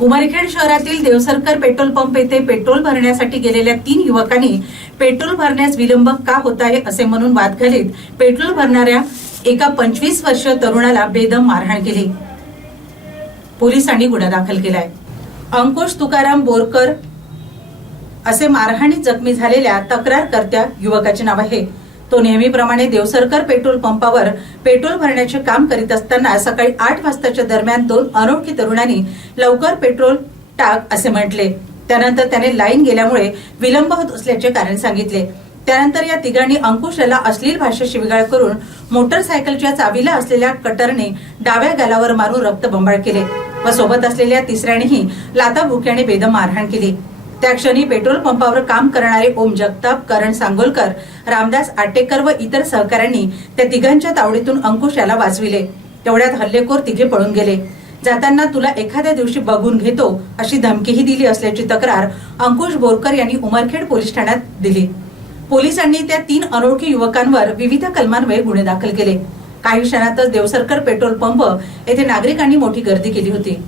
उमरखेड शहरातील Deosarkar petrol pump येथे petrol भरण्यासाठी गेलेल्या तीन युवकांनी पेट्रोल भरण्यास विलंब का होत आहे असे म्हणून वाद घालीत. पेट्रोल भरणाऱ्या एका पंचवीस वर्षीय तरुणाला बेदम मारहाण केली. पोलिसांनी गुन्हा दाखल केलाय. अंकुश तुकाराम बोरकर असे मारहाणीत जखमी झालेल्या तक्रारकर्त्या युवकाचे नाव आहे. तो नेहमीप्रमाणे देवसरकर पेट्रोल पंपावर पेट्रोल भरण्याचे काम करीत असताना सकाळी आठ वाजताच्या दरम्यान दोन अनोळखी तरुणांनी लवकर पेट्रोल टाक असे म्हटले. त्यानंतर त्याने लाईन गेल्यामुळे विलंब होत असल्याचे कारण सांगितले. त्यानंतर या तिघांनी अंकुश याला अश्लील भाषा शिविगाळ करून मोटरसायकलच्या चावीला असलेल्या कटरने डाव्या गालावर मारून रक्तबंबाळ केले व सोबत असलेल्या तिसऱ्यानेही लाता भुक्याने बेदम मारहाण केली. त्या क्षणी पेट्रोल पंपावर काम करणारे ओम जगताप करण सांगोलकर रामदास आटेकर व इतर सहकाऱ्यांनी त्या तिघांच्या तावडीतून अंकुश याला वाचविले. तेवढ्यात हल्लेखोर तिघे पळून गेले. जाताना तुला एखाद्या दिवशी बघून घेतो अशी धमकीही दिली असल्याची तक्रार अंकुश बोरकर यांनी उमरखेड पोलीस ठाण्यात दिली. पोलिसांनी त्या तीन अनोळखी युवकांवर विविध कलमान्वये गुन्हे दाखल केले. काही क्षणातच देवसरकर पेट्रोल पंप येथे नागरिकांनी मोठी गर्दी केली होती.